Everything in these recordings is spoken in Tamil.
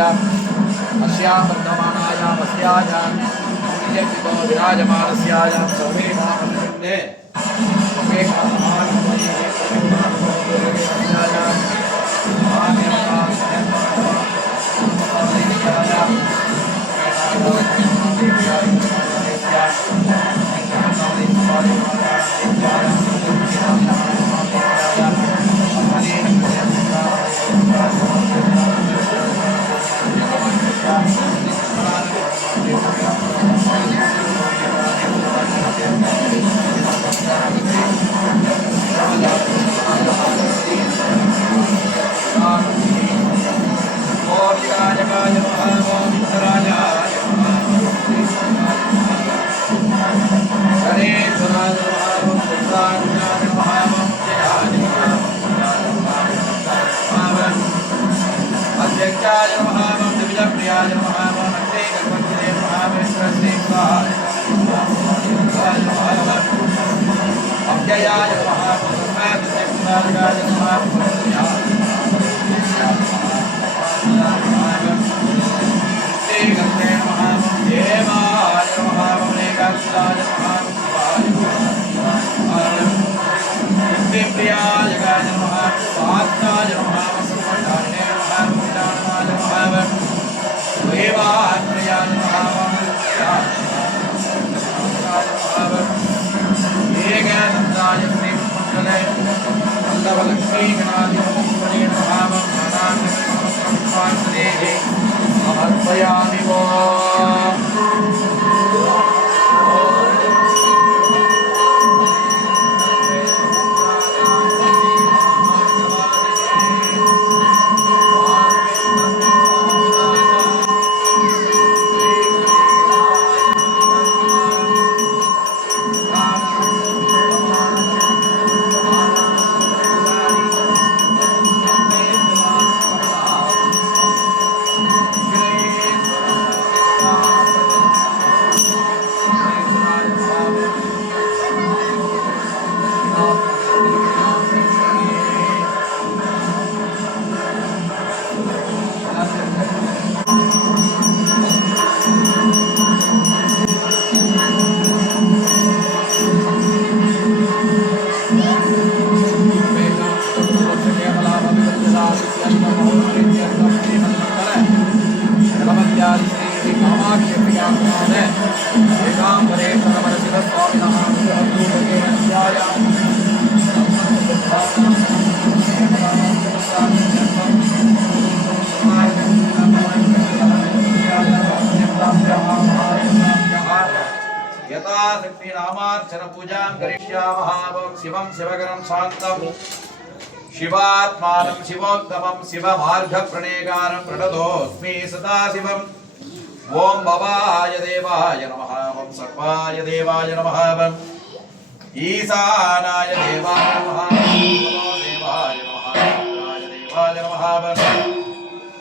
अस्यां वर्धमानायां अस्यायां मूल्यपितो विराजमानस्यायां सर्वे मामन्ये अध्यक्षाय नमः दिव्यप्रियाय नमः नमस्ते गणपतये नमः विश्वस्तेवाय अव्ययाय नमः ब्रह्मदेवाय नमः गणपतये नमः देवाय नमः मेघाय नमः दिव्यप्रियाय नमः स्वात्ताय नमः एकानंदाय श्रीमंगले वल्लभलक्ष्मी गणाधिपतये नमः नानान्यमस्मृत्वान्देहि समर्पयामि वो यथाशक्ति नामार्चन पूजां करिष्यामः। शिवं शिवकरं शान्तं शिवात्मानं शिवोत्तमं शिवमार्गप्रणेकारं प्रणतोऽस्मि सदा शिवम्। ओम भवाय देवाय नमः। ओम सर्वाय देवाय नमः। ईशानाय देवाय नमः। देवाय नमः। देवाय नमः।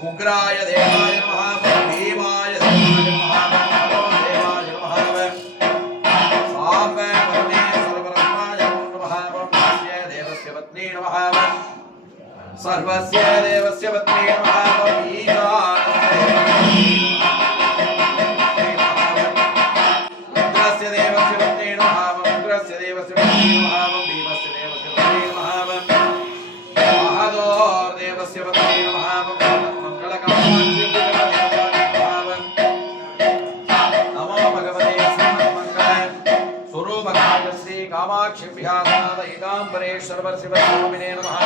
उग्राय देवाय नमः। भीमाय देवाय नमः। देवाय नमः। साम्बे वरणे सर्वरत्नाय नमः। सर्वस्य देवस्य पत्नी नमः। सर्वस्य देवस्य पत्नी नमः। कामाक्षिभ्यानादयिकाम्बरेश्वर शिवस्वामिने नमः।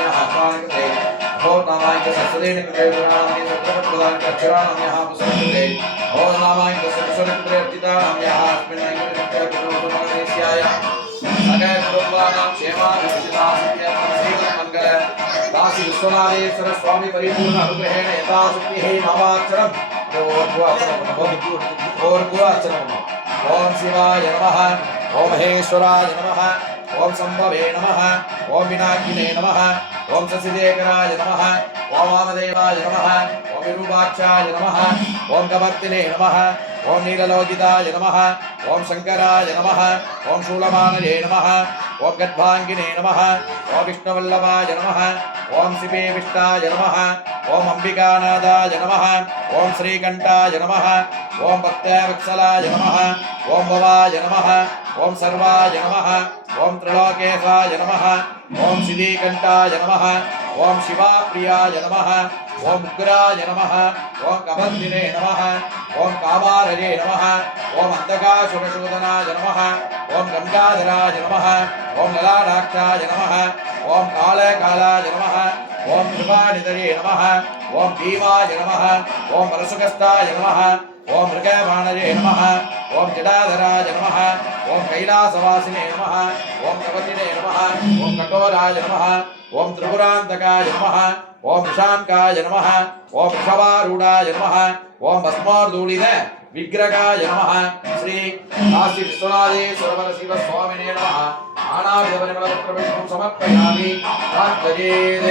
यः स्वानकृते अहो नामाय सत्सदेन कृते गुणानां सत्रपदान अक्षराणां यः पुस्तककृते अहो नामाय सत्सदकृते अर्चितानां यः अस्मिन् कृते पुस्तकमदेस्याय सकल कुटुम्बानां क्षेमाभिवृद्धिदासिद्ध्यर्थं मंगल दासी विश्वनाथेश्वर स्वामी परिपूर्ण अनुग्रहेण यथाशक्तिः नामाक्षरम् और गुरुआचरण ओम शिवाय नमः ओम महेश्वराय नमः ओम संभवे नमः ओम विनायकिने नमः ओम शशिशेखराय नमः ओम वामदेवाय नमः ओम विरूपाक्षाय नमः ओम कवर्तिने नमः ओम नीललोकिताय नमः ओम शंकराय नमः ओम शूलमानये नमः ओम गद्भांगिने नमः ओम विष्णुवल्लभाय नमः ओम शिवेविष्टाय नमः ओम अंबिकानाथाय नमः ओम श्रीकंठाय नमः ओम भक्तवत्सलाय नमः ओम भवाय नमः ओम सर्वाय नमः ओम त्रिलोकेशाय नमः ओम सिद्धिकंठाय नमः ओम शिवाप्रियाय नमः ओम उग्राय नमः ओम कबन्दिने नमः ओम कामारये नमः ओम अंधकासुरशोधनाय नमः ओम गंगाधराय नमः ओम ललाटाक्षाय नमः ओम कालकालाय नमः ओम कृपानिधये नमः ओम भीमाय नमः ओम परशुकस्ताय नमः ओम मृगवाणये नमः ओम जटाधराय नमः ओम कैलासवासिने नमः ओम कवतिने नमः ओम कठोराय नमः ओम त्रिपुरान्तकाय नमः ओम ऋषांकाय नमः ओम ऋषभारूढाय नमः ओम भस्मार्धूलित विग्रहाय नमः श्री काशी विश्वनाथेश्वर शिव स्वामिने नमः आनाविधपरिमलपत्रपुष्पं समर्पयामि प्रार्थयेत्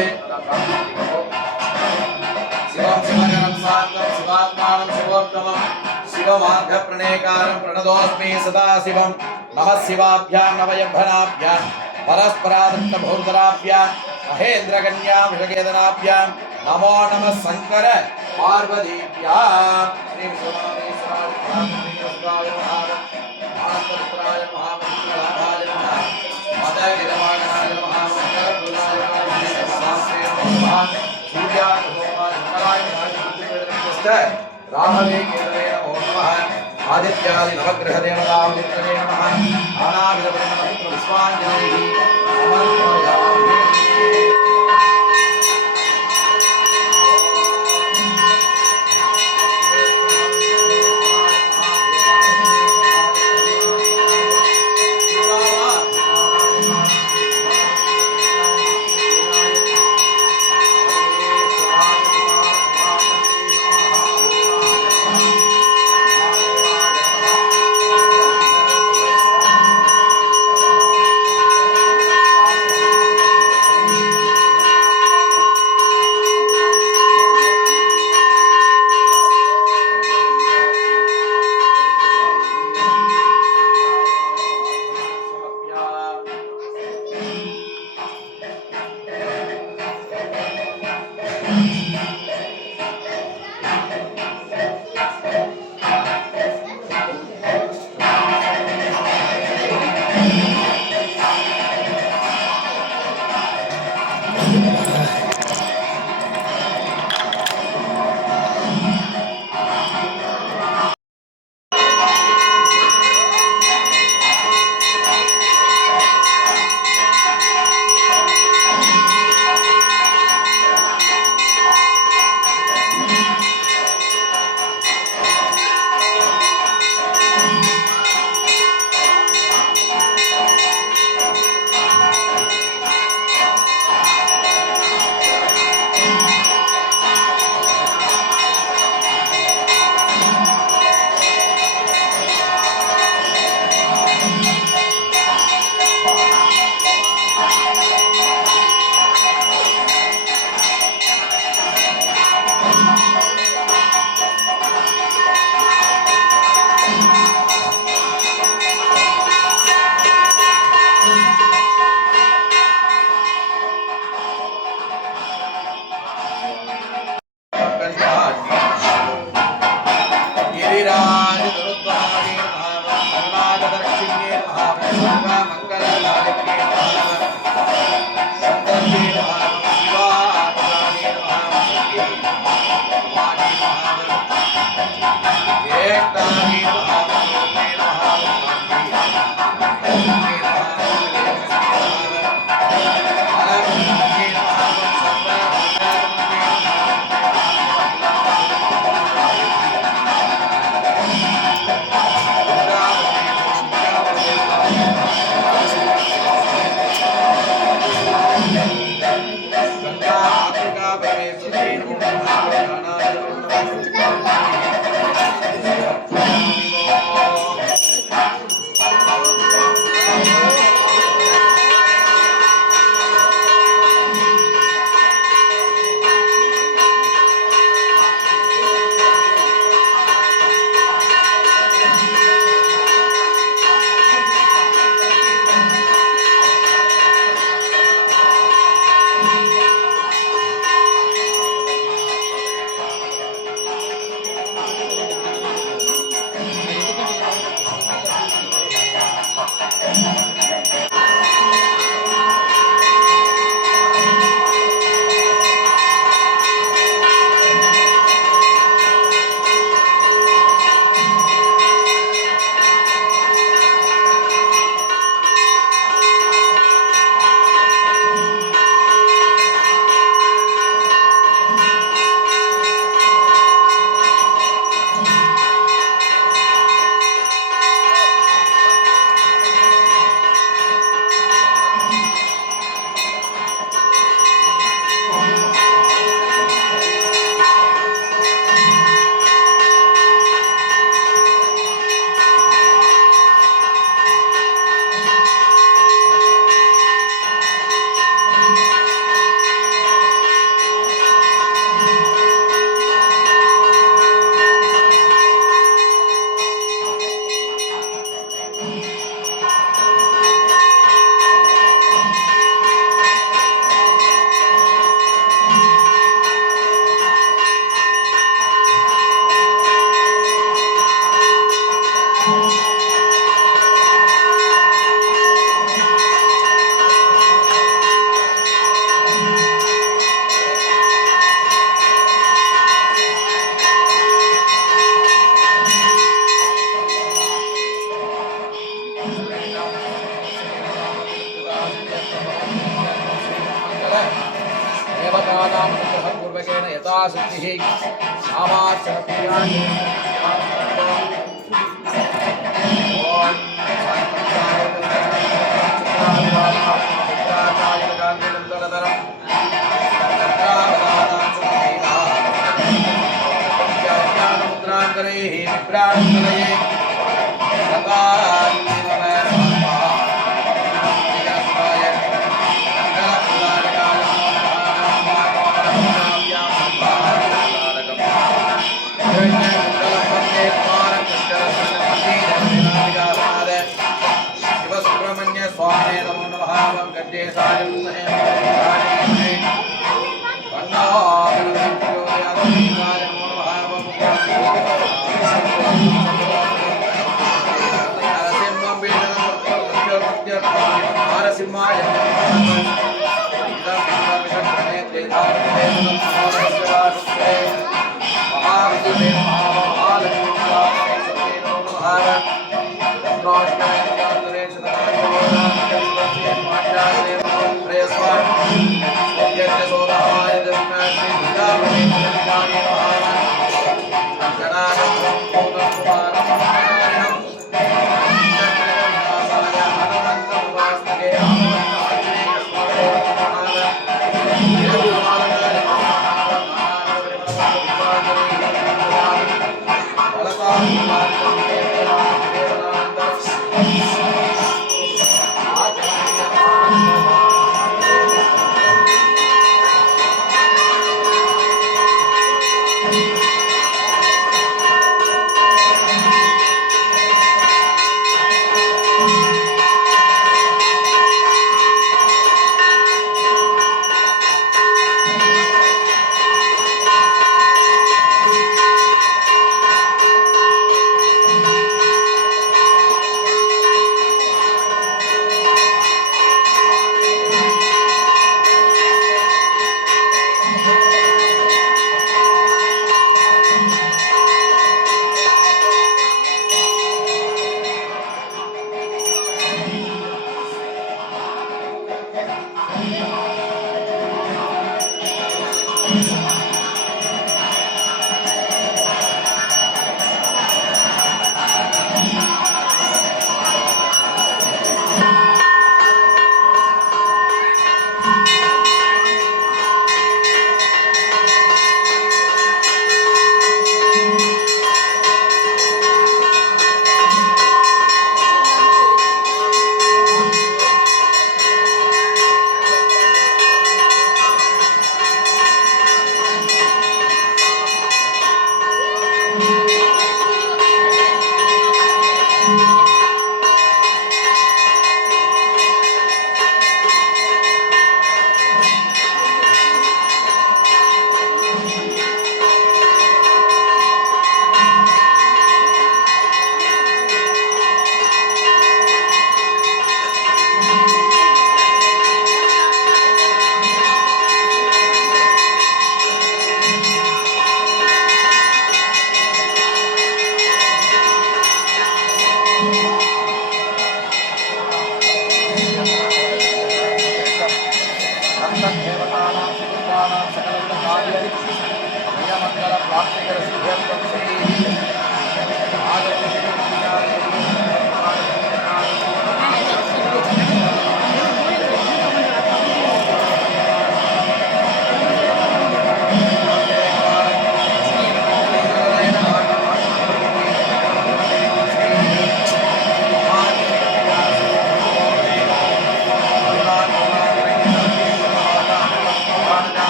शिवं शिवकरं शान्तं शिवात्मानं शिवोत्तमं शिवमार्गप्रणेकारं प्रणतोऽस्मि सदा शिवं नमः शिवाभ्यां नवयभ्यनाभ्यां परस्परादत्तभूर्धराभ्यां महेन्द्रकन्या विषकेतनाभ्यां नमो नमः शंकर पार्वतीभ्यां श्री विश्वनाथेश्वराय नमः आनन्दपुत्राय महामंगलाय नमः मदगिरवाणाय नमः मंगलपुराय नमः सूर्याय रामवे केतवे नमो नमः आदित्यादि नवग्रह देवतादित्ये नमः नानाविधपरिमलपुत्र विश्वाञ्जलिः समर्पयामि परमेश्वरी नमो पूर्वकेन यथा सिद्धिः नामार्चनप्रियाणि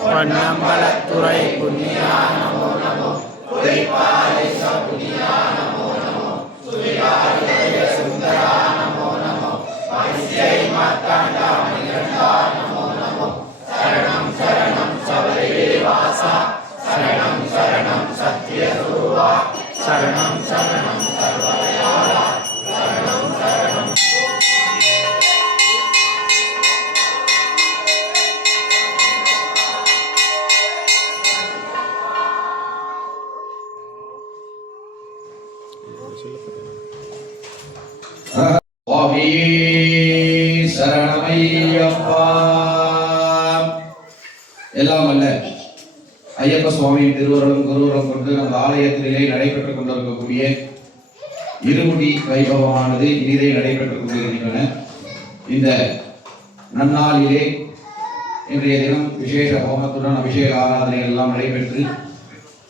பொன்னம்பலத்துறை புண்ணியா நமோ நமோ துரைப்பாலை புண்ணியா நமோ நமோ துரையாய சுந்தரா நமோ நமோ வைசியை மார்த்தாண்டா மணிகண்டா நமோ நமோ சரணம் சரணம் சபரிவே வாசா சரணம் சரணம் சத்யரூபா சரணம் சரணம் சர்வதயாளா சரணம் சரணம் சுவாமி சரணமையப்பா. எல்லாம் அல்ல ஐயப்ப சுவாமியின் திருவருளும் குருவருளும் கொண்டு நம்ம ஆலயத்திலே நடைபெற்றுக் கொண்டிருக்கக்கூடிய இருமுடி வைபவமானது இனிதே நடைபெற்றுக் கொண்டிருக்கின்றன. இந்த நன்னாளிலே இன்றைய தினம் விசேஷ ஹோமத்துடன் அபிஷேக ஆராதனைகள் எல்லாம் நடைபெற்று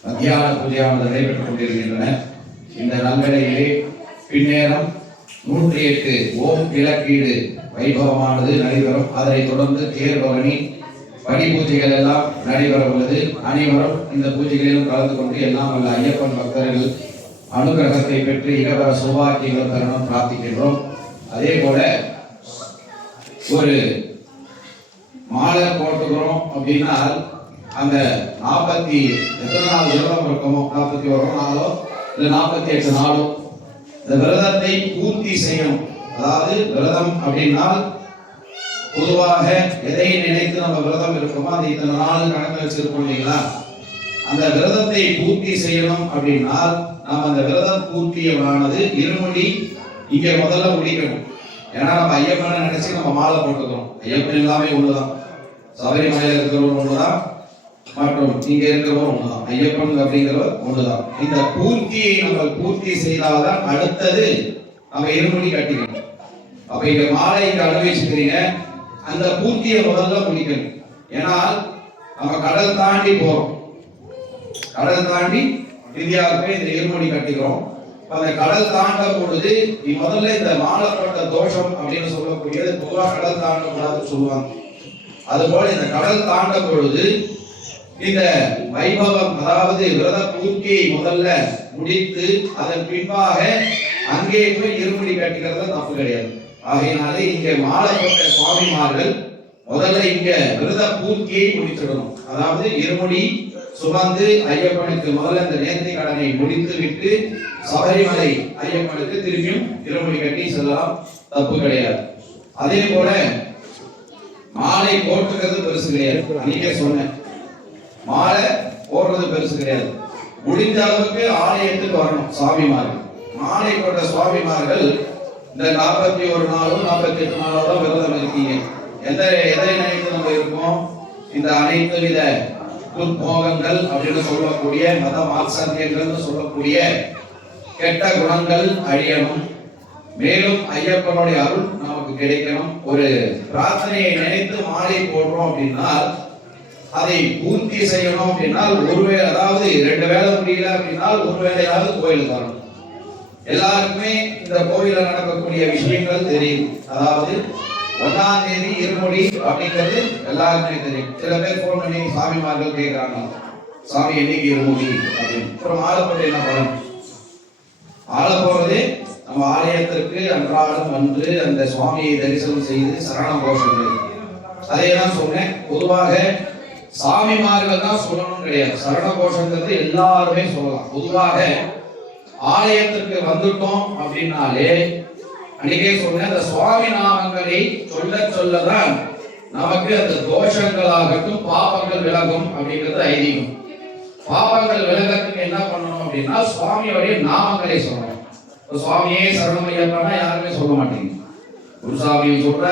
மத்தியான பூஜையானது நடைபெற்றுக் கொண்டிருக்கின்றன. இந்த நல்வேளையிலே பின்னேரம் 108 ஓம் விளக்கீடு வைபவமானது நடைபெறும். அதனைத் தொடர்ந்து தேர்பவனி படி பூஜைகள் எல்லாம் நடைபெற உள்ளது. அனைவரும் இந்த பூஜைகளிலும் கலந்து கொண்டு எல்லாம் வல்ல ஐயப்பன் பக்தர்கள் அனுகிரகத்தை பெற்று இகவர சௌபாக்கியங்கள் தரணும் பிரார்த்திக்கின்றோம். அதே போல ஒரு மாலை போட்டுக்கிறோம் அப்படின்னா அந்த 40 எத்தனை நாள் விரதம் இருக்கமோ 41 நாளோ இல்லை 48 நாளோ இந்த விரதத்தை பூர்த்தி செய்யணும். அதாவது விரதம் அப்படின்னால் பொதுவாக எதை நினைத்து நம்ம விரதம் இருக்கோமோ அதை இத்தனை நாள் கணக்கு வச்சிருக்கோம் இல்லைங்களா? அந்த விரதத்தை பூர்த்தி செய்யணும் அப்படின்னா நம்ம அந்த விரதம் பூர்த்தியானது இருமுடி இங்க முதல்ல முடிக்கணும். ஏன்னா நம்ம ஐயப்பனை நினைச்சு நம்ம மாலை போட்டுக்கிறோம். ஐயப்பன் எல்லாமே ஒண்ணுதான், சபரிமலையில் இருக்கிறவங்க ஒண்ணுதான், மற்றும் இங்க இருக்கிறவங்க ஒண்ணுதான். ஐயப்பன் அப்படிங்கிறவர் ஒண்ணுதான். இந்த பூர்த்தியை நம்ம பூர்த்தி செய்தால்தான் அடுத்தது நம்ம இருமுடி கட்டிக்கணும். அப்ப இங்க மாலை இங்க அனுபவிச்சுக்கிறீங்க, அந்த பூர்த்தியை முதல்ல முடிக்கணும். ஏன்னா நம்ம கடல் தாண்டி போறோம், கடல் தாண்டி இந்தியாவுக்கு இந்த இருமுடி கட்டிக்கிறோம். அந்த கடல் தாண்டும் பொழுது முதல்ல இந்த மாலை போட்ட தோஷம் அப்படின்னு சொல்லக்கூடியது பொதுவாக கடல் தாண்டக்கூடாதுன்னு சொல்லுவாங்க. அதுபோல இந்த கடல் தாண்டும் பொழுது இந்த வைபவம், அதாவது விரத பூர்த்தியை முதல்ல முடித்து அதன் பின்பாக அங்கே போய் இருமுடி கட்டிக்கிறது தப்பு கிடையாது. ஆகையினாலே இங்க மாலை போட்ட சுவாமிமார்கள் முதல்ல இங்க விரத பூர்த்தியை முடிச்சிடணும். அதாவது இருமுடி சுமந்து ஐயப்பனுக்கு முதல்ல இந்த நேர்த்தி கடனை முடித்து விட்டு சபரிமலை ஐயப்பனுக்கு திரும்பியும் இருமுடி கட்டி செல்லலாம், தப்பு கிடையாது. அதே போல மாலை போட்டுக்கிறது பெருசு கிடையாது. நீங்க சொன்ன மாலை போடுறது பெருசு கிடையாது. முடிந்த அளவுக்கு ஆலயத்துக்கு வரணும் சுவாமிமார்கள். மாலை போட்ட சுவாமிமார்கள் இந்த 41 நாளும் 48 நாளோட விரதம் இருக்கீங்க. எதை நினைத்து நம்ம இருக்கோம்? இந்த அனைத்து வித துர்மோகங்கள் அப்படின்னு சொல்லக்கூடிய மத மாத்சரியங்கள் சொல்லக்கூடிய கெட்ட குணங்கள் அழியணும், மேலும் ஐயப்பனுடைய அருள் நமக்கு கிடைக்கணும். ஒரு பிரார்த்தனையை நினைத்து மாலை போடுறோம் அப்படின்னா அதை பூர்த்தி செய்யணும் அப்படின்னா ஒருவேளை, அதாவது 2 வேளை முடியல அப்படின்னா ஒரு வேளையாவது கோயிலுக்கு வரணும். எல்லாருக்குமே இந்த கோயில நடக்கக்கூடிய விஷயங்கள் தெரியும். அதாவது 1ஆம் தேதி இருமுடி அப்படிங்கிறது எல்லாருக்குமே தெரியும். சில பேர் போன் பண்ணி சாமிமார்கள் கேட்கிறாங்க, சாமி என்னைக்கு இருமுடி அப்படின்னு. அப்புறம் ஆளை போட்டு என்ன பண்ணணும்? ஆளை போறது நம்ம ஆலயத்திற்கு அன்றாடம் வந்து அந்த சுவாமியை தரிசனம் செய்து சரண கோஷங்கள், அதே தான் சொன்னேன். பொதுவாக சாமிமார்கள் தான் சொல்லணும் கிடையாது, சரண கோஷங்கிறது எல்லாருமே சொல்லலாம். பொதுவாக ஆலயத்திற்கு வந்துட்டோம் அப்படின்னாலே அன்னைக்கே சொன்ன அந்த சுவாமி நாமங்களை சொல்லதான் நமக்கு அந்த தோஷங்களாகட்டும் பாபங்கள் விலகும் அப்படிங்கிறது ஐதீகம். பாபங்கள் விலகத்துக்கு என்ன பண்ணணும் அப்படின்னா சுவாமியோடைய நாமங்களை சொல்லணும். சுவாமியே சரணமையப்பனா யாருமே சொல்ல மாட்டீங்க. குருசாமியை சொல்ற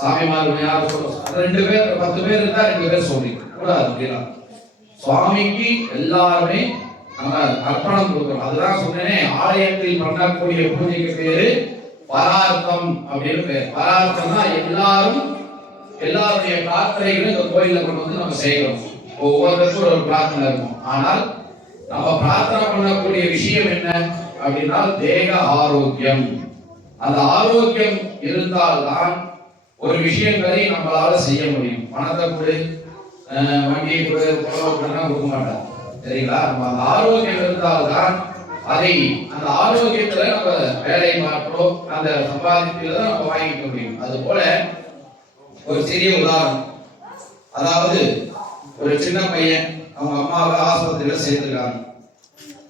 சாமிமார்கள் யாரும் சொல்ல, 2 பேர் 10 பேர் இருந்தா 2 பேர் சொல்றீங்க கூடாது அப்படின்னா சுவாமிக்கு எல்லாருமே நம்ம அர்ப்பணம் கொடுக்கணும். அதுதான் சொன்னேனே, ஆலயத்தில் பண்ணக்கூடிய பூஜைக்கு பேரு பரார்த்தம் அப்படின்னு பேர். பரார்த்தம்னா எல்லாருடைய பிரார்த்தனைகளும் இந்த கோயில கொண்டு வந்து நம்ம செய்யணும். ஒவ்வொருத்தருக்கும் ஒரு பிரார்த்தனை இருக்கும். ஆனால் நம்ம பிரார்த்தனை பண்ணக்கூடிய விஷயம் என்ன அப்படின்னா தேக ஆரோக்கியம். அந்த ஆரோக்கியம் இருந்தால்தான் ஒரு விஷயங்களை நம்மளால செய்ய முடியும். பணத்தை கொடு, வண்டியை கொடு, கொடுக்க மாட்டாங்க, சரிங்களா? நம்ம அந்த ஆரோக்கியம் இருந்தால்தான் அதை அந்த ஆரோக்கியத்துல நம்ம வேலை மாற்றோம், அந்த சம்பாதித்துல தான் நம்ம வாங்கிக்க முடியும். அது போல ஒரு சிறிய உதாரணம், அதாவது ஒரு சின்ன பையன் அவங்க அம்மாவை ஆஸ்பத்திரியில சேர்த்துருக்காங்க.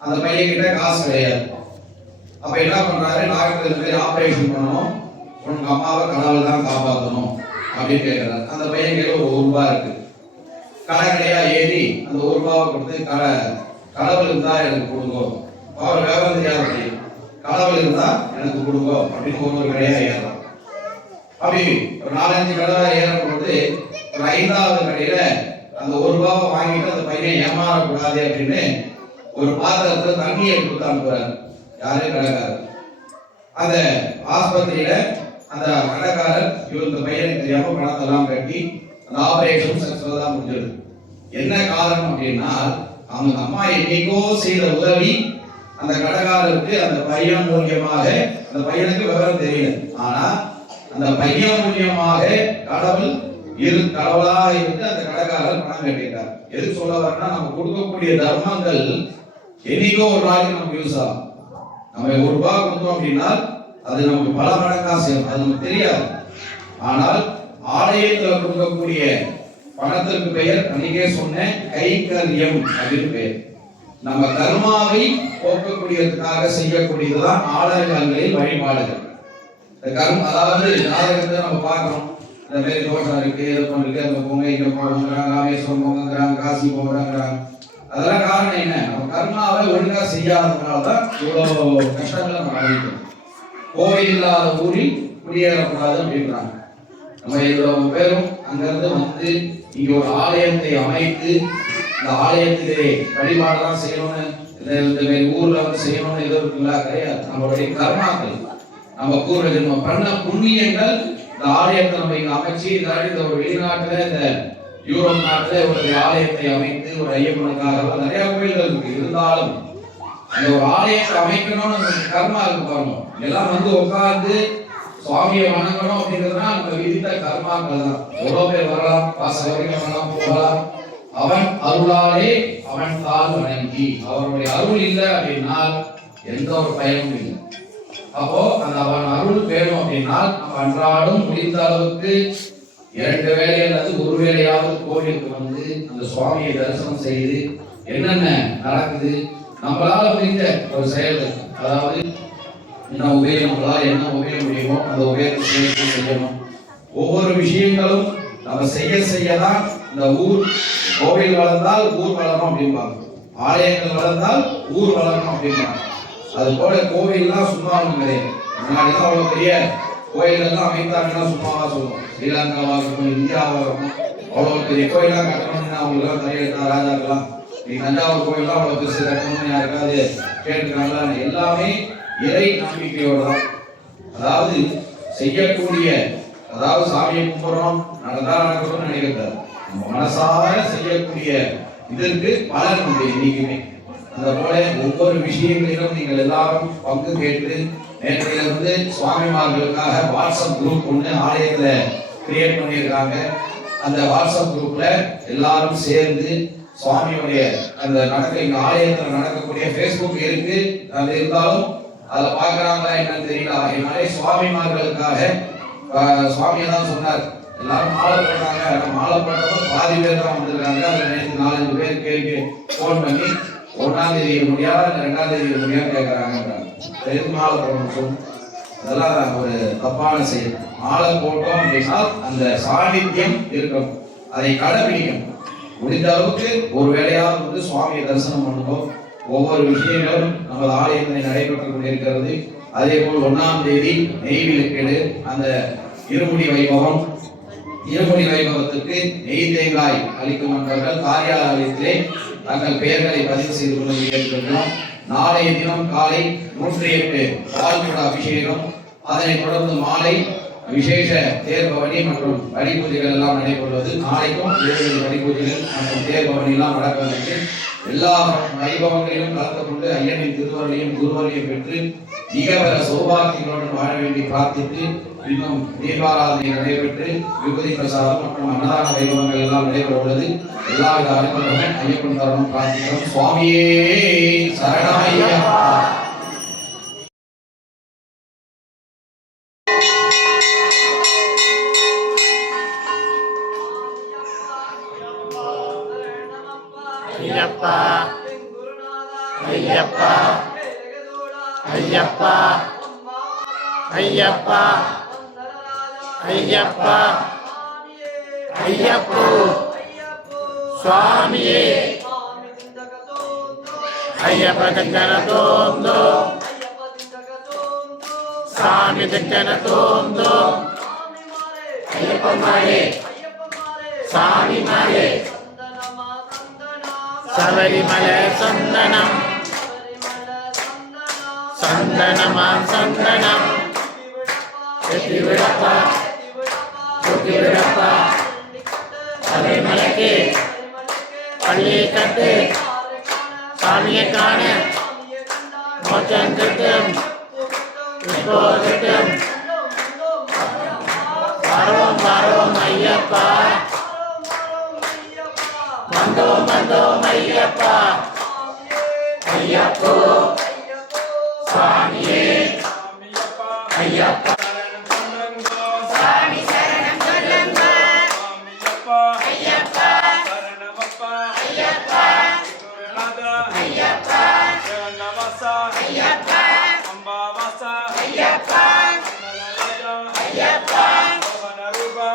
அந்த பையன் கிட்ட காசு கிடையாது. அப்ப என்ன பண்றாரு, டாக்டர் இந்த மாதிரி ஆபரேஷன் பண்ணணும், உங்க அம்மாவை கடவுள் தான் காப்பாற்றணும் அப்படின்னு கேட்கிறாரு. அந்த பையன் கையில ஒரு 1 ரூபாய் இருக்கு. கடைக்கடையா ஏறி அந்த 1 ரூபாவை கொடுத்து கடவுள் இருந்தா எனக்கு கொடுங்கோ, அவர் வியாபாரம் தெரியாது, கடவுள் இருந்தா எனக்கு கொடுங்கோ அப்படின்னு ஒரு கடையா ஏறலாம். அப்படி ஒரு 4-5 கடை ஏறும்போது ஒரு 5ஆவது கடையில அந்த 1 ரூபாவை வாங்கிட்டு அந்த பையன் ஏமாறக்கூடாது அப்படின்னு ஒரு பாத்திரத்துல தண்ணியை கொடுத்து அனுப்புறாரு. யாரு? கடைக்காரர். அந்த ஆஸ்பத்திரியில அந்த கடைக்காரர் இவங்க பையனுக்கு தெரியாம பணத்தெல்லாம் கட்டி அந்த ஆபரேஷன் சக்சஸ்ஃபுல்லா முடிஞ்சது. என்ன காரணம் அப்படின்னா அவங்க அம்மா என்னைக்கோ செய்த உதவி அந்த கடைக்காரருக்கு அந்த பையன் மூலியமாக, அந்த பையனுக்கு விவரம் தெரியல, ஆனா அந்த பையன் மூலியமாக கடவுளாக இருந்து அந்த கடைக்காரர் பணம் கட்டிட்டார். எது சொல்ல வரனா, நம்ம கொடுக்கக்கூடிய தர்மங்கள் என்னைக்கோ ஒரு நாளைக்கு நமக்கு யூஸ் ஆகும். நம்ம 1 ரூபாய் கொடுத்தோம் அப்படின்னா அது நமக்கு பல மடங்கா செய்யும், அது நமக்கு தெரியாது. ஆனால் ஆலயத்தில் கொடுக்கக்கூடிய பணத்திற்கு பெயர் அன்னைக்கே சொன்ன கைங்கரியம் அப்படின்னு பெயர். நம்ம கர்மாவை போக்கக்கூடியதுக்காக செய்யக்கூடியதுதான் ஆலயங்களில் வழிபாடுகள். அதாவது ஜாதகத்தை நம்ம பார்க்கிறோம், இந்த மாதிரி தோஷம் இருக்கு, எதிர்ப்பம் இருக்கு, அங்க போங்க இங்க போங்கிறாங்க, ராமேஸ்வரம் போங்கிறாங்க, காசி போங்கிறாங்க. அதெல்லாம் காரணம் என்ன? நம்ம கர்மாவை ஒழுங்கா செய்யாததுனாலதான் இவ்வளவு கஷ்டங்களை நம்ம அனுபவிக்கிறோம். கோவில் இல்லாத ஊரில் குடியேறக்கூடாது அப்படின்றாங்க. நம்ம இவ்வளவு பேரும் அங்கிருந்து வந்து இங்க ஒரு ஆலயத்தை அமைத்து இந்த ஆலயத்திலே வழிபாடெல்லாம் செய்யணும்னு இந்த மாதிரி ஊர்ல வந்து செய்யணும்னு எதுவும் இருக்குங்களா? கிடையாது. நம்மளுடைய கர்மாக்கள், நம்ம பூர்வ ஜென்மம் பண்ண புண்ணியங்கள் இந்த ஆலயத்தை நம்ம இங்க அமைச்சு இல்லாட்டி இந்த ஒரு வெளிநாட்டுல இந்த யூரோப் நாட்டுல ஒரு ஆலயத்தை அமைத்து ஒரு ஐயப்பனுக்காக நிறைய கோயில்கள் இருக்கு. இருந்தாலும் அந்த ஒரு ஆலயத்தை அமைக்கணும்னு கர்மா இருக்கு பாருங்க. எல்லாம் வந்து உட்கார்ந்து சுவாமியை வணங்கணும் அப்படிங்கிறதுனா நம்ம விதித்த கர்மாக்கள் தான். எவ்வளவு பேர் வரலாம், வாசல் வரைக்கும் வரலாம், போகலாம். அவன் அருளாலே அவன் தாள் வணங்கி, அவருடைய அருள் இல்லை அப்படின்னா எந்த ஒரு பயனும் இல்லை. அப்போ அந்த அவன் அருள் வேணும் அப்படின்னா நம்ம அன்றாடம் முடிந்த அளவுக்கு 2 வேளை அல்லது ஒரு வேளையாவது கோவிலுக்கு வந்து அந்த சுவாமியை தரிசனம் செய்து என்னென்ன நடக்குது நம்மளால முடிந்த ஒரு செயல், அதாவது என்ன உபயோகம், நம்மளால என்ன உபயோக முடியுமோ அந்த உபயோகத்தை செய்யணும். ஒவ்வொரு விஷயங்களும் நம்ம செய்யதான் இந்த ஊர், கோவில் வளர்ந்தால் ஊர் வளரணும் அப்படிம்பாங்க, ஆலயங்கள் வளர்ந்தால் ஊர் வளரணும் அப்படிம்பாங்க. அது போல கோவில்லாம் சும்மா கிடையாது. முன்னாடிதான் அவ்வளவு பெரிய கோயிலெல்லாம் அமைத்தாங்கன்னா சும்மாவா சொல்லுவோம். ஸ்ரீலங்காவா இருக்கட்டும், இந்தியாவா இருக்கட்டும், அவ்வளவு பெரிய கோயிலாம் கட்டணும்னு அவங்களுக்குலாம் தலையெடுத்தா ராஜாக்கெல்லாம். நீ தஞ்சாவூர் கோயிலாம் அவ்வளவு பெருசு கட்டணும்னு யாருக்காவது கேட்டுக்கிறாங்களா? எல்லாமே இறை நம்பிக்கையோடு தான். அதாவது செய்யக்கூடிய, அதாவது சாமியை கும்பிடுறோம் நடக்கணும்னு நினைக்கிறார். நம்ம மனசார செய்யக்கூடிய இதற்கு பலன் உண்டு இன்னைக்குமே. அந்த போல ஒவ்வொரு விஷயங்களிலும் நீங்கள் எல்லாரும் பங்கு கேட்டு நேற்றையிலிருந்து சுவாமிமார்களுக்காக வாட்ஸ்அப் குரூப் ஒன்று ஆலயத்துல கிரியேட் பண்ணியிருக்காங்க. அந்த வாட்ஸ்அப் குரூப்ல எல்லாரும் சேர்ந்து சுவாமியுடைய அந்த இங்க ஆலயத்துல நடக்கக்கூடிய Facebook இருக்கு. அது இருந்தாலும் அதை பார்க்கறாங்களா என்னன்னு தெரியல. அதனாலே சுவாமிமார்களுக்காக சுவாமியை தான் சொன்னார், எல்லாரும் மாலை போட்டாங்க. மாலை போட்டதும் பாதி பேர் தான் வந்திருக்காங்க. அதுல நேற்று 4-5 பேர் கேள்வி போன் பண்ணி 1ஆம் தேதி முடியாது, 2ஆம் தேதி முடியாது கேட்கறாங்க. எதுக்கு மாலை போடணும் சொல்லு? அதெல்லாம் ஒரு தப்பான செயல். மாலை போட்டோம் அப்படின்னா அந்த சாநித்தியம் இருக்கும், அதை கடைபிடிக்கும். முடிந்த அளவுக்கு ஒரு வேளையாவது வந்து சுவாமியை தரிசனம் பண்ணுவோம். ஒவ்வொரு விஷயங்களும் நமது ஆலயத்தில் நடைபெற்றுக் கொண்டிருக்கிறது. அதே போல் 1ஆம் தேதி நெய்விளக்கேடு, அந்த இருமுடி வைபவம். இருமுடி வைபவத்துக்கு நெய் தேங்காய் அளிக்கும் நண்பர்கள் காரியாலயத்திலே தங்கள் பெயர்களை பதிவு செய்து கொள்ள கேட்டுக்கொள்கிறோம். நாளைய தினம் காலை 108 பால்குட அபிஷேகம், அதனைத் தொடர்ந்து மாலை விசேஷ தேர்பவனி மற்றும் வழி பூஜைகள் எல்லாம் நடைபெறுவது. நாளைக்கும் 7 வழி பூஜைகள் மற்றும் தேர்பவனி எல்லாம் நடப்பதற்கு எல்லா வைபவங்களிலும் கலந்து கொண்டு ஐயனின் திருவருளையும் குருவரையும் பெற்று மிகவர சௌபாக்கியங்களுடன் வாழ வேண்டி பிரார்த்தித்து இன்னும் தீபாராதனை நடைபெற்று விபூதி பிரசாதம் மற்றும் அன்னதான வைபவங்கள் எல்லாம் நடைபெற உள்ளது. எல்லாவித அனுபவங்களும் ஐயப்பன் தரணும் பிரார்த்திக்கிறோம். சுவாமியே சரணமையா. ஐயப்பா ஐயப்பா ஐயப்பா ஐயப்பா ஐயப்பா ஐயப்போ சுவாமியே ஐயப்ப தக்கன தோந்தோ சாமி தக்கன தோந்தோ ஐயப்ப மாலே சாமி மாலே சபரிமலை சந்தனம் சந்தனமாம் சந்தனம் வெற்றி விடப்பா வெற்றி விடப்பா சபரிமலைக்கு பள்ளியை கட்டு சாமியை காண மோச்சம் கிட்டும் இப்போ கிட்டும் வரோம் வரோம் ஐயப்பா வந்தோம் வந்தோம் ஐயப்பா ஐயப்போ சுவாமியே ஐயப்பா சாமி சரணம் சொல்லுங்க ஐயப்பா சரணமப்பா ஐயப்பா ஐயப்பா சரணமசா ஐயப்பா அம்பாவசா ஐயப்பா ஐயப்பா ஐயப்பா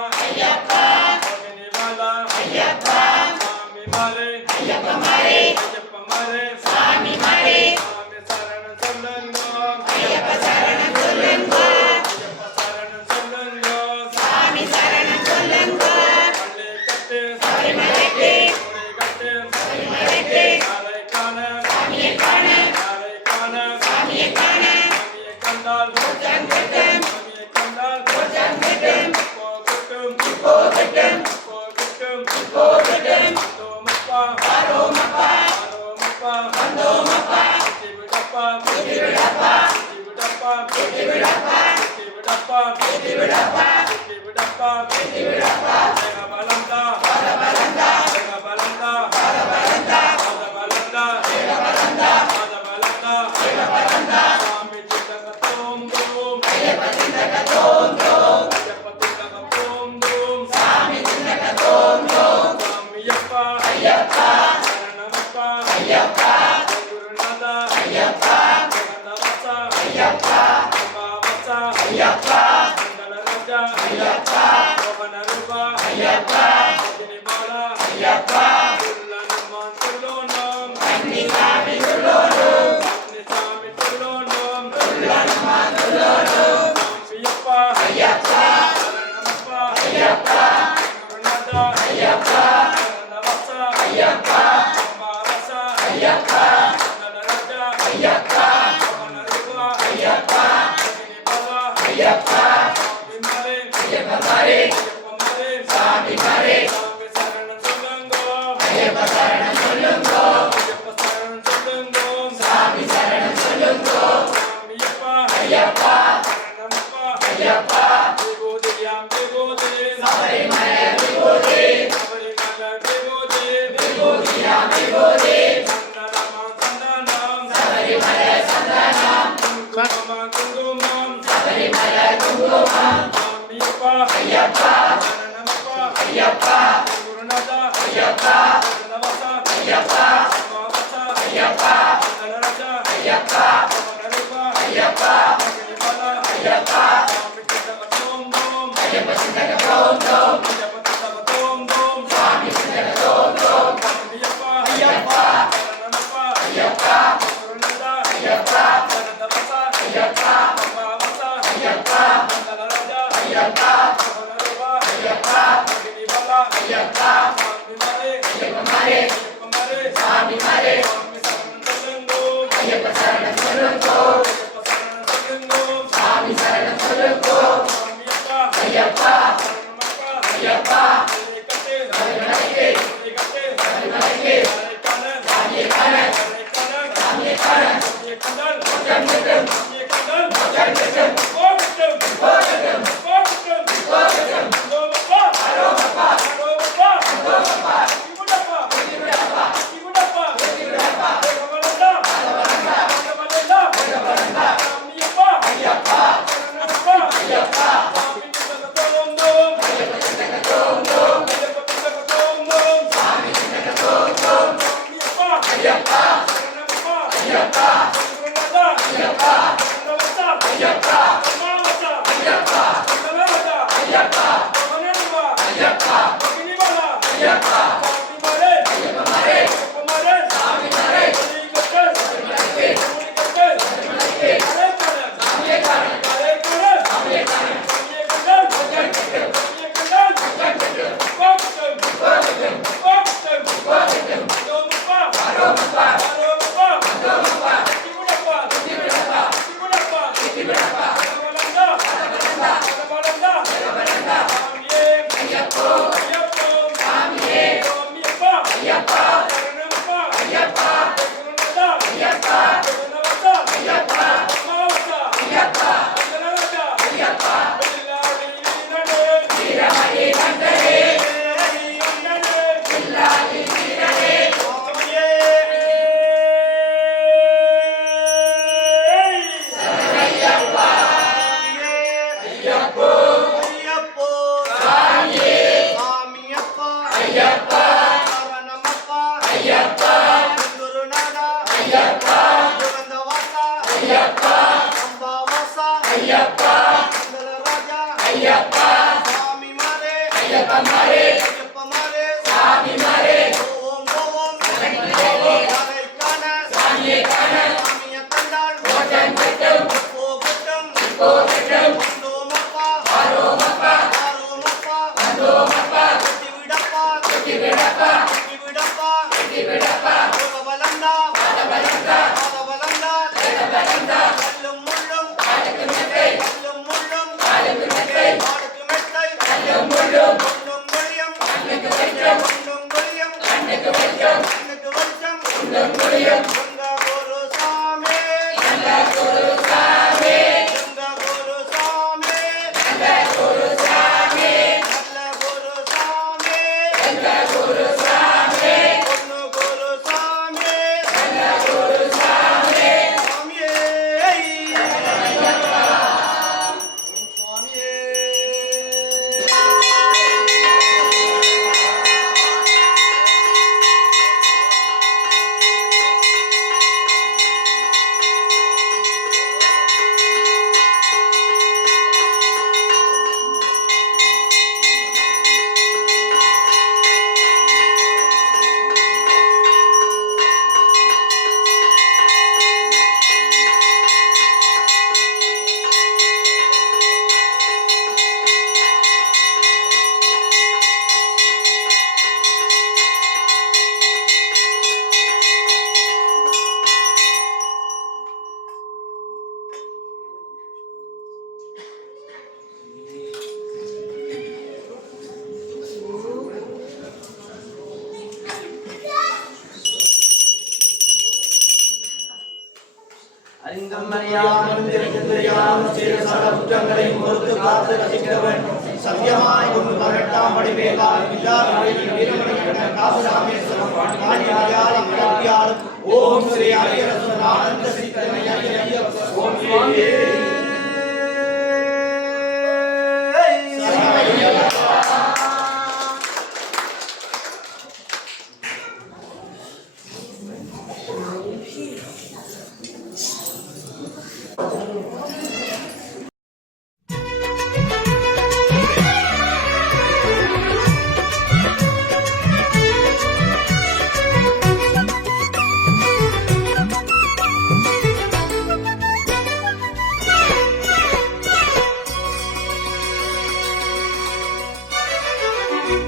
Give it அறிந்தும் அறியாமலும் தெரிந்தும் செய்த சகல குற்றங்களையும் பொறுத்து காத்து ரசிக்க வேண்டும். சத்தியமாய் ஒன்று 18ஆம் படிவேலால் வில்லாரின் வீரமணிகண்ட காசுராமேஸ்வரம் காணியாலும் கிளப்பியாலும் ஓம் ஸ்ரீ ஐயரசன் ஆனந்த சித்தனை ஐயப்ப ஓம் சுவாமியே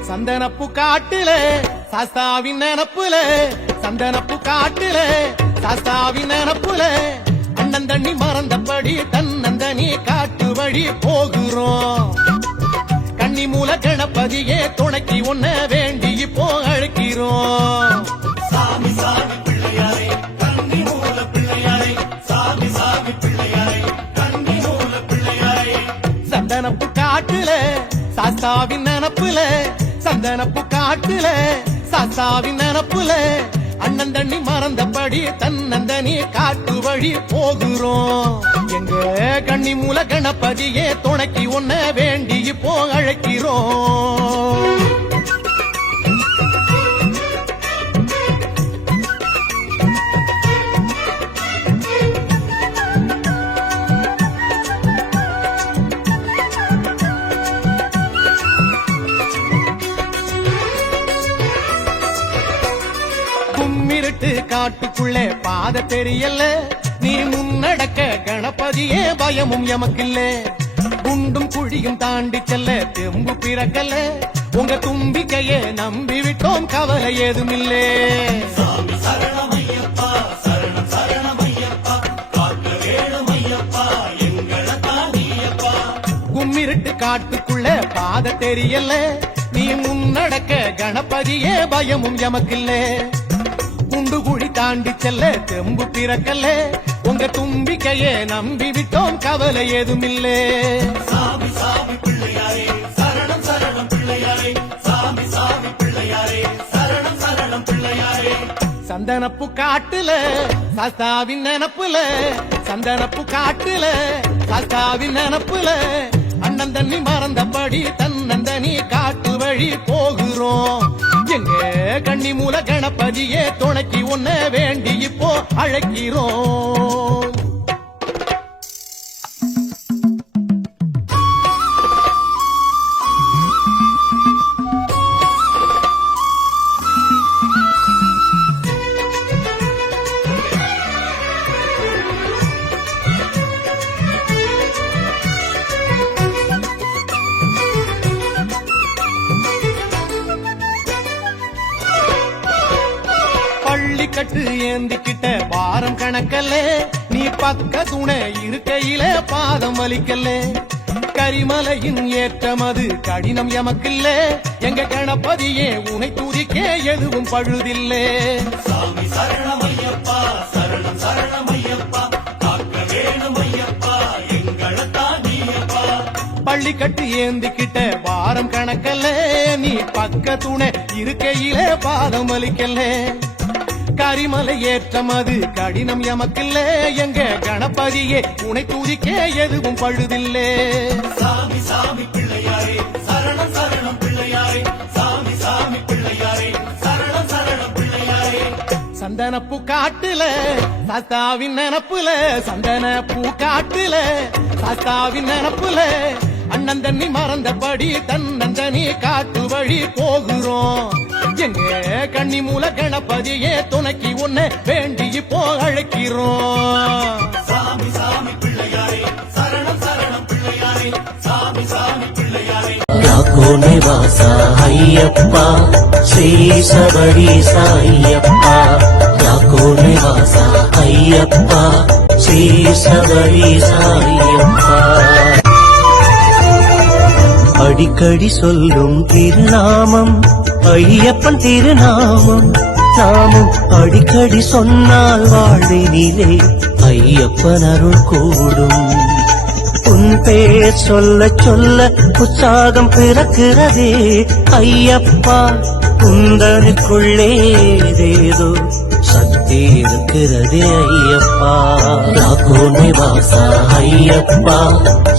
சந்தனப்பு காட்டுல சாஸ்தாவின் நினப்புல சந்தனப்பு காட்டுல சாஸ்தாவின் நினப்புல அண்ணன் தண்ணி மறந்தபடி தன்னந்தனி காட்டு வழி போகிறோம். கன்னி மூல கணபதியே துணைக்கு ஒன்ன வேண்டி இப்போ அழைக்கிறோம். சாமி சாமி பிள்ளையாரே கன்னி மூல பிள்ளையாரே சாமி சாமி பிள்ளையாரே கன்னி மூல பிள்ளையாரே சந்தனப்பு காட்டுல சாஸ்தாவின் நினப்புல சந்தனப்பு காட்டுல சாஸ்தாவின் நினப்புல அண்ணன் தண்ணி மறந்தபடி தன்னந்தனி காட்டு வழி போகிறோம். எங்க கன்னி மூல கணபதியே துணைக்கு ஒன்ன வேண்டி இப்போ அழைக்கிறோம். கும்மிருட்டு காட்டுக்குள்ளே பாத தெரியல நீ முன்னடக்க கணபதியே பயமும் எமக்கில்ல. குண்டும் குழியும் தாண்டி செல்ல தெம்பு பிறக்கல உங்க தும்பிக்கையே நம்பி விட்டோம் கவலை ஏதுமில்லே. சாமி சரணமையப்பா சரணம் சரணமையப்பா காக்க வேணுமையப்பா எங்களை தாண்டியப்பா கும்மிருட்டு காட்டுக்குள்ள பாத தெரியல நீ முன்னடக்க கணபதியே பயமும் எமக்கில்ல. குண்டு குழி தாண்டி செல்ல தெம்பு பிறக்கல உங்க தும்பிக்கையே நம்பி விட்டோம் கவலை ஏதுமில்லே. சாமி சாமி பிள்ளையாரே சரணம் சரணம் பிள்ளையாரே சாமி சாமி பிள்ளையாரே சரணம் சரணம் பிள்ளையாரே சந்தனப்பு காட்டுல சாஸ்தாவின் நினப்புல சந்தனப்பு காட்டுல சாஸ்தாவின் நினப்புல அண்ணன் தண்ணி மறந்தபடி தன்னந்தனி காட்டு வழி போகிறோம். எங்க கன்னி மூல கணபதியே துணைக்கு ஒன்ன வேண்டி இப்போ அழைக்கிறோம். பள்ளிக்கட்டு ஏந்திக்கிட்ட வாரம் கணக்கல்ல நீ பக்க துணை இருக்கையில பாதம் வலிக்கல்ல. கரிமலையின் ஏற்றமது கடினம் எமக்கில்ல எங்க கணபதியே உனை துதிக்க எதுவும் பழுதில்லே. சாமி சரணமையப்பா சரணம் சரணமையப்பா காக்க வேணுமையப்பா எங்களை தாண்டியப்பா வள்ளி கட்டு ஏந்திக்கிட்ட வாரம் கணக்கல்ல நீ பக்க துணை இருக்கையில பாதம் வலிக்கல்ல கரிமலை ஏற்றம் அது கடினம் எமக்கில்ல எங்க கணபதியே உனை துதிக்க எதுவும் பழுதில்லே சாமி சாமி பிள்ளையாரே சரணம் சரணம் பிள்ளையாரே சாமி சாமி பிள்ளையாரே சரணம் சரணம் பிள்ளையாரே சந்தனப்பூ காட்டுல சாஸ்தாவின் நினப்புல சந்தனப்பூ காட்டுல சாஸ்தாவின் நினப்புல அண்ணன் தண்ணி மறந்தபடி தன்னந்தனி காட்டு வழி போகிறோம் எங்க கண்ணி மூல கணபதியே துணைக்கு உன்னை வேண்டி இப்போ அழைக்கிறோம் சாமி சாமி பிள்ளையாரே சரணம் சரணம் பிள்ளையாரே சாமி சாமி பிள்ளையாரே ಯಾಕೋ ನಿವಾಸ ಅಯ್ಯಪ್ಪ ಶ್ರೀ ಶಬರೀಶ ಅಯ್ಯಪ್ಪ ಯಾಕೋ ನಿವಾಸ ಅಯ್ಯಪ್ಪ ಶ್ರೀ ಶಬರೀಶ ಅಯ್ಯಪ್ಪ அடிக்கடி சொல்லும் திருநாமம் ஐயப்பன் திருநாமம் நாமும் அடிக்கடி சொன்னால் வாழ்வினிலே ஐயப்பன் அருள் கூடும் உன் பேர் சொல்ல சொல்ல உற்சாகம் பிறக்கிறதே ஐயப்பா குந்தனுக்குள்ளே ஏதேதோ சக்தி இருக்கிறதே ஐயப்பா யாக்கோ நிவாச ஐயப்பா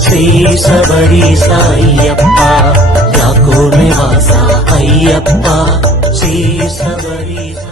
ஸ்ரீ சபரீச ஐயப்பா யாக்கோ நிவாச ஐயப்பா ஸ்ரீ சபரீச